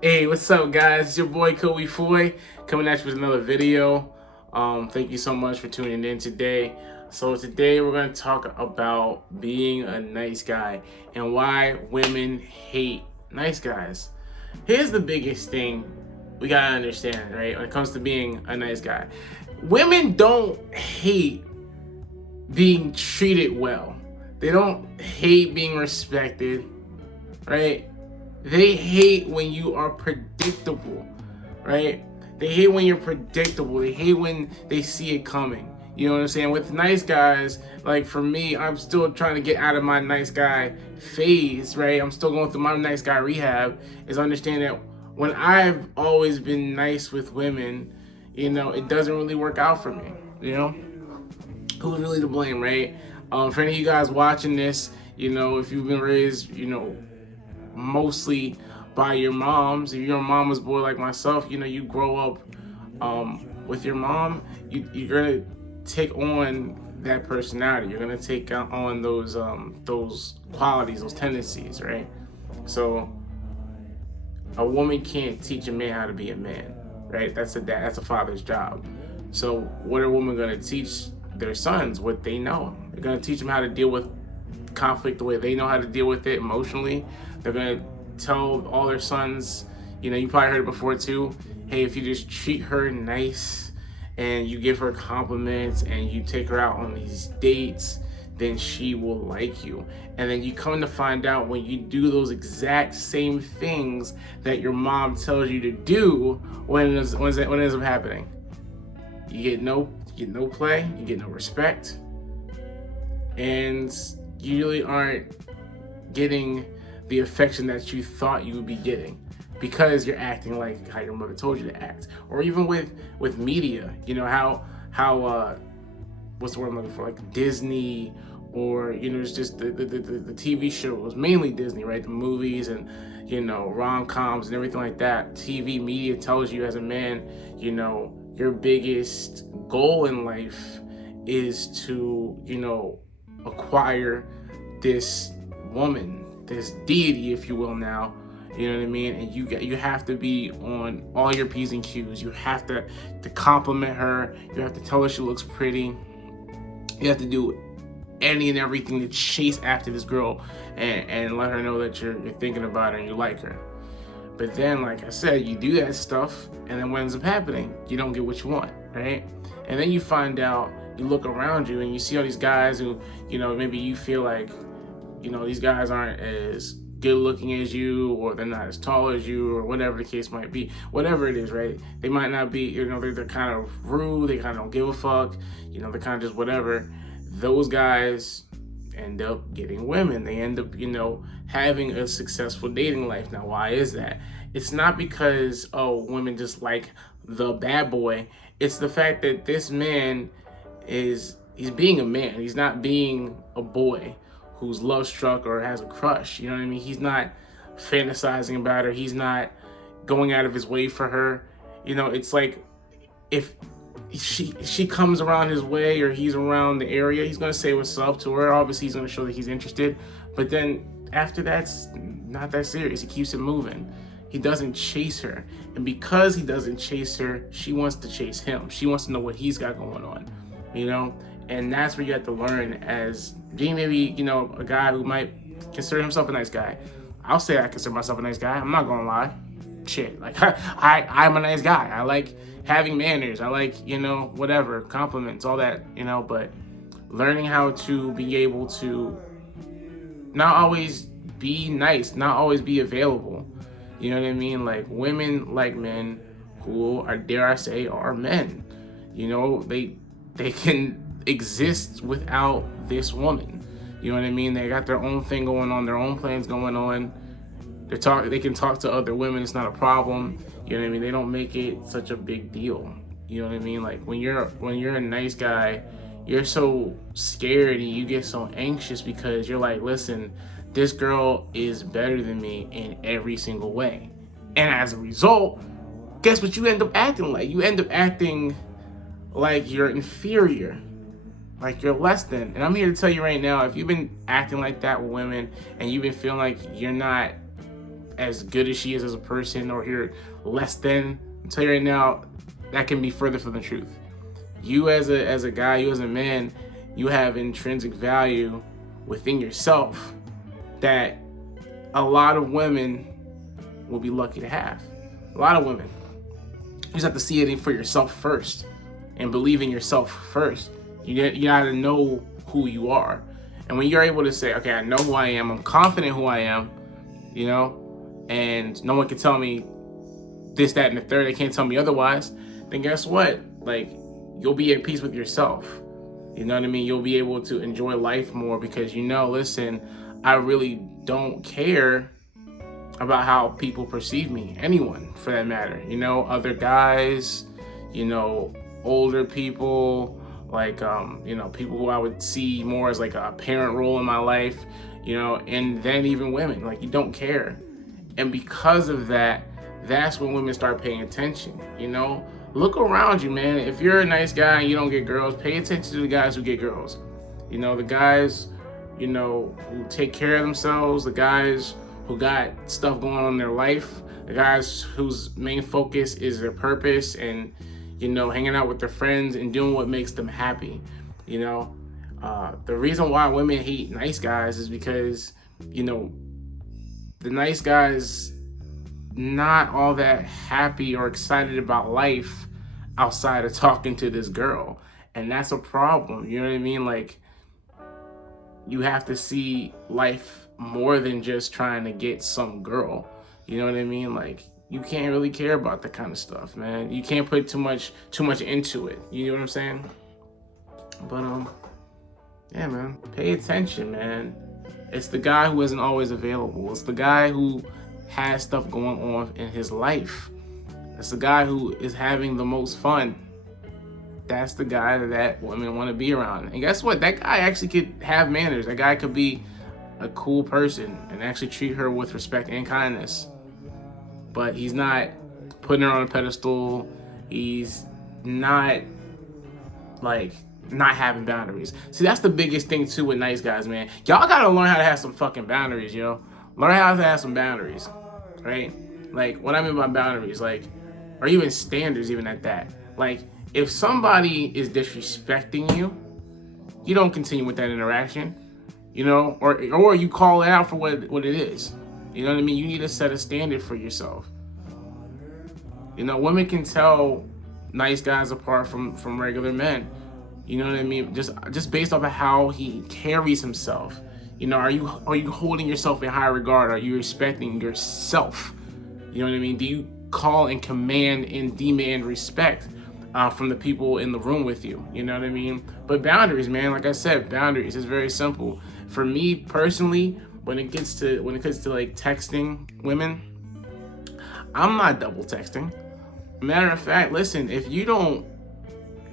Hey, what's up, guys? It's your boy Kobe Foy coming at you with another video. Thank you so much for tuning in today. So today we're going to talk about being a nice guy and why women hate nice guys. Here's the biggest thing we gotta understand, right? When it comes to being a nice guy, women don't hate being treated well. They don't hate being respected, right? They hate when you are predictable, right? They hate when you're predictable. They hate when they see it coming. You know what I'm saying? With nice guys, like for me, I'm still trying to get out of my nice guy phase, right? I'm still going through my nice guy rehab. Is understand that when I've always been nice with women, it doesn't really work out for me. Who's really to blame, right? For any of you guys watching this, if you've been raised, mostly by your moms. If you're a mama's boy like myself, you grow up with your mom. You're gonna take on that personality. You're gonna take on those qualities, those tendencies, right? So a woman can't teach a man how to be a man, right? That's a father's job. So what are a woman gonna teach their sons? What they know. They're gonna teach them how to deal with conflict the way they know how to deal with it emotionally. They're gonna tell all their sons, you probably heard it before too. Hey, if you just treat her nice and you give her compliments and you take her out on these dates, then she will like you. And then you come to find out when you do those exact same things that your mom tells you to do, when it ends up happening, you get no play, you get no respect, and you really aren't getting the affection that you thought you would be getting because you're acting like how your mother told you to act. Or even with media, how what's the word I'm looking for, like Disney, or it's just the TV shows, mainly Disney, right? The movies and rom-coms and everything like that. TV media tells you as a man, your biggest goal in life is to acquire this woman, this deity, if you will. Now, you know what I mean. And you have to be on all your P's and Q's. You have to compliment her. You have to tell her she looks pretty. You have to do any and everything to chase after this girl and let her know that you're thinking about her and you like her. But then, like I said, you do that stuff, and then what ends up happening? You don't get what you want, right? And then you find out, you look around you and you see all these guys who, maybe you feel like, these guys aren't as good looking as you, or they're not as tall as you, or whatever the case might be. Whatever it is, right? They might not be, they're kind of rude, they kind of don't give a fuck, they're kind of just whatever. Those guys end up getting women. They end up, having a successful dating life. Now, why is that? It's not because, women just like the bad boy. It's the fact that this man he's being a man. He's not being a boy who's love struck or has a crush. You know what I mean? He's not fantasizing about her. He's not going out of his way for her. It's like, if she comes around his way or he's around the area, he's gonna say what's up to her. Obviously, he's gonna show that he's interested. But then after that's not that serious. He keeps it moving. He doesn't chase her. And because he doesn't chase her, she wants to chase him. She wants to know what he's got going on, And that's where you have to learn as being maybe, a guy who might consider himself a nice guy. I'll say I consider myself a nice guy. I'm not gonna lie. Shit, like I'm a nice guy. I like having manners. I like, whatever, compliments, all that, but learning how to be able to not always be nice, not always be available. You know what I mean? Like, women like men who are, dare I say, are men. They can exist without this woman. You know what I mean? They got their own thing going on, their own plans going on. They can talk to other women. It's not a problem. You know what I mean? They don't make it such a big deal. You know what I mean? Like, when you're a nice guy, you're so scared and you get so anxious because you're like, listen, this girl is better than me in every single way. And as a result, guess what you end up acting like? You end up acting like you're inferior, like you're less than. And I'm here to tell you right now, if you've been acting like that with women and you've been feeling like you're not as good as she is as a person, or you're less than. I'll tell you right now, that can be further from the truth. You as a guy, you as a man, you have intrinsic value within yourself that a lot of women will be lucky to have. A lot of women. You just have to see it for yourself first and believe in yourself first. You gotta know who you are. And when you're able to say, okay, I know who I am, I'm confident who I am, you know, and no one can tell me this, that, and the third, they can't tell me otherwise, then guess what? Like, you'll be at peace with yourself. You know what I mean? You'll be able to enjoy life more because you know, listen, I really don't care about how people perceive me. Anyone, for that matter. You know, other guys, you know, older people, like, you know, people who I would see more as like a parent role in my life, you know, and then even women, like, you don't care. And because of that, that's when women start paying attention, you know? Look around you, man. If you're a nice guy and you don't get girls, pay attention to the guys who get girls. You know, the guys, you know, who take care of themselves, the guys who got stuff going on in their life, the guys whose main focus is their purpose and, you know, hanging out with their friends and doing what makes them happy. You know, the reason why women hate nice guys is because, you know, the nice guys not all that happy or excited about life outside of talking to this girl. And that's a problem. You know what I mean? Like, you have to see life more than just trying to get some girl. You know what I mean? Like, you can't really care about that kind of stuff, man. You can't put too much into it. You know what I'm saying? But yeah, man. Pay attention, man. It's the guy who isn't always available. It's the guy who has stuff going on in his life. It's the guy who is having the most fun. That's the guy that women want to be around. And guess what? That guy actually could have manners. That guy could be a cool person and actually treat her with respect and kindness. But he's not putting her on a pedestal. He's not, like, not having boundaries. See, that's the biggest thing too with nice guys, man. Y'all gotta learn how to have some fucking boundaries, yo. Learn how to have some boundaries, right? Like, what I mean by boundaries, like, or even standards, even at that. Like, if somebody is disrespecting you, you don't continue with that interaction, you know, or you call it out for what it is. You know what I mean? You need to set a standard for yourself. You know, women can tell nice guys apart from regular men. You know what I mean? Just based off of how he carries himself. You know, are you holding yourself in high regard? Are you respecting yourself? You know what I mean? Do you call and command and demand respect from the people in the room with you? You know what I mean? But boundaries, man. Like I said, boundaries is very simple. For me personally, when it gets to like texting women, I'm not double texting. Matter of fact, listen, if you don't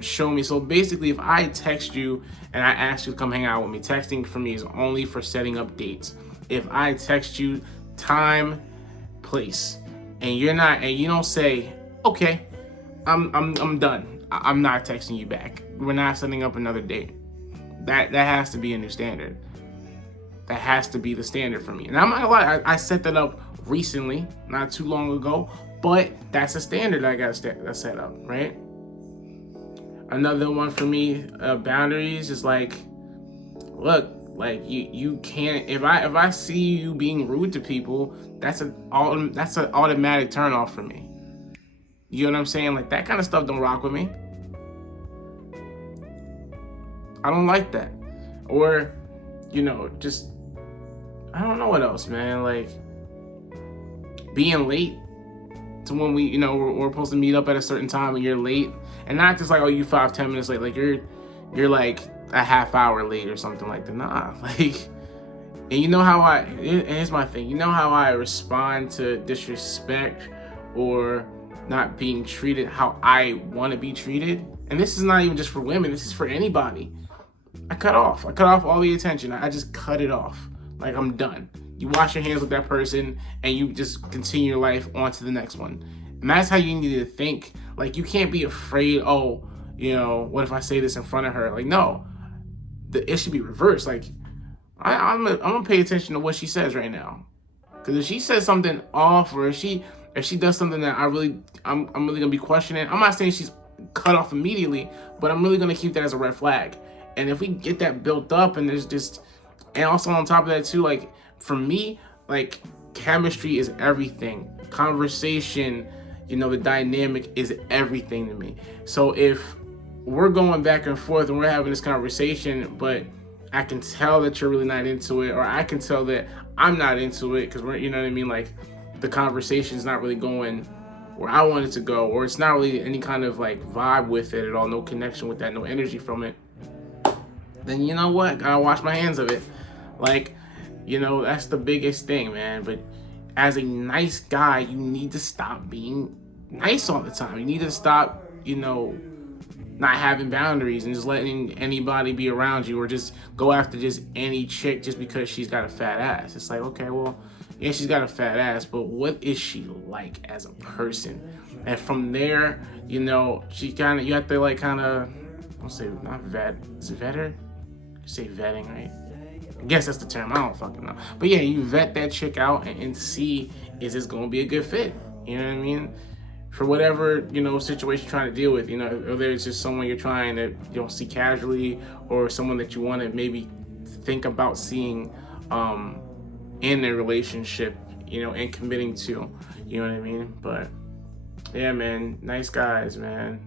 show me, so basically if I text you and I ask you to come hang out with me, texting for me is only for setting up dates. If I text you time, place, and you don't say, okay, I'm done, I'm not texting you back, we're not setting up another date, that has to be a new standard. That has to be the standard for me. And I'm not gonna lie, I set that up recently, not too long ago, but that's a standard I got to set up, right? Another one for me, boundaries is like, look, like you can't, if I see you being rude to people, that's an automatic turn off for me. You know what I'm saying? Like, that kind of stuff don't rock with me. I don't like that. Or, you know, just, I don't know what else, man. Like, being late to when we, you know, we're supposed to meet up at a certain time and you're late. And not just like, oh, you 5-10 minutes late. Like, you're like a half hour late or something like that. Nah, like, and you know how and here's my thing. You know how I respond to disrespect or not being treated how I want to be treated? And this is not even just for women. This is for anybody. I cut off all the attention. I just cut it off. Like, I'm done. You wash your hands with that person and you just continue your life on to the next one. And that's how you need to think. Like, you can't be afraid, oh, you know, what if I say this in front of her? Like, no, it should be reversed. Like, I'm gonna pay attention to what she says right now. Because if she says something off, or if she does something that I'm really gonna be questioning. I'm not saying she's cut off immediately, but I'm really gonna keep that as a red flag. And if we get that built up, and there's just, and also on top of that too, like for me, like chemistry is everything. Conversation, you know, the dynamic is everything to me. So if we're going back and forth and we're having this conversation, but I can tell that you're really not into it, or I can tell that I'm not into it, because we're, you know what I mean, like the conversation's not really going where I want it to go, or it's not really any kind of like vibe with it at all, no connection with that, no energy from it, then you know what? Gotta wash my hands of it. Like, you know, that's the biggest thing, man. But as a nice guy, you need to stop being nice all the time. You need to stop, you know, not having boundaries and just letting anybody be around you, or just go after just any chick just because she's got a fat ass. It's like, okay, well, yeah, she's got a fat ass, but what is she like as a person? And from there, you know, you have to like kind of, I'll say not vet, is it vetter? You say vetting, right? I guess that's the term. I don't fucking know. But yeah, you vet that chick out and see, is this going to be a good fit? You know what I mean? For whatever, you know, situation you're trying to deal with, you know, whether it's just someone you're trying to, you know, see casually, or someone that you want to maybe think about seeing in a relationship, you know, and committing to, you know what I mean? But yeah, man, nice guys, man.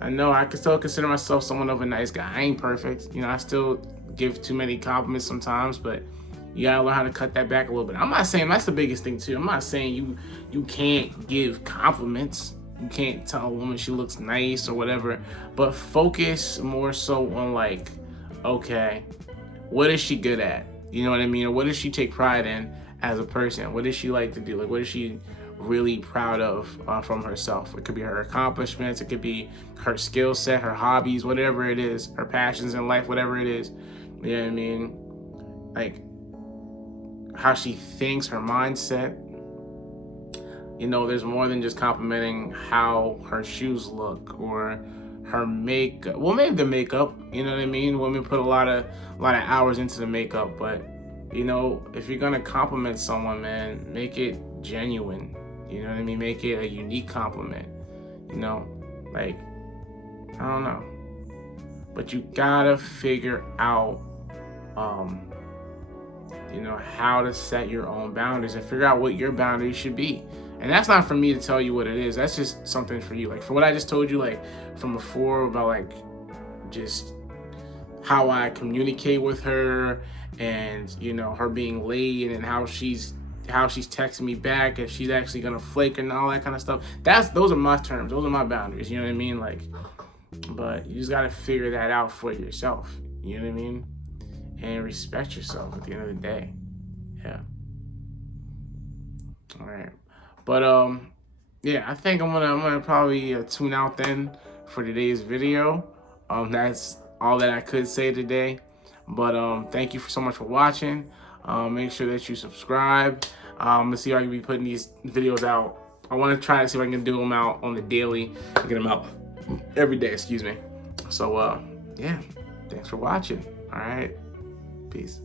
I know I can still consider myself somewhat of a nice guy. I ain't perfect. You know, I still give too many compliments sometimes, but you gotta learn how to cut that back a little bit. I'm not saying that's the biggest thing too. I'm not saying you can't give compliments. You can't tell a woman she looks nice or whatever, but focus more so on like, okay, what is she good at? You know what I mean? Or what does she take pride in as a person? What does she like to do? Like, what is she really proud of from herself? It could be her accomplishments. It could be her skill set, her hobbies, whatever it is, her passions in life, whatever it is. You know what I mean? Like, how she thinks, her mindset. You know, there's more than just complimenting how her shoes look or her makeup. Well, maybe the makeup, you know what I mean? Women put a lot of hours into the makeup, but you know, if you're gonna compliment someone, man, make it genuine. You know what I mean? Make it a unique compliment. You know, like, I don't know, but you gotta figure out, you know, how to set your own boundaries and figure out what your boundaries should be. And that's not for me to tell you what it is. That's just something for you. Like, for what I just told you, like from before, about like just how I communicate with her, and you know, her being late, and how she's texting me back, if she's actually gonna flake and all that kind of stuff. Those are my terms. Those are my boundaries. You know what I mean? Like, but you just gotta figure that out for yourself. You know what I mean? And respect yourself at the end of the day. Yeah. All right. But yeah, I think I'm gonna probably tune out then for today's video. That's all that I could say today. But thank you so much for watching. Make sure that you subscribe. Let's see if I can be putting these videos out. I want to try to see if I can do them out on the daily and get them out every day. Excuse me. So yeah, thanks for watching. All right, peace.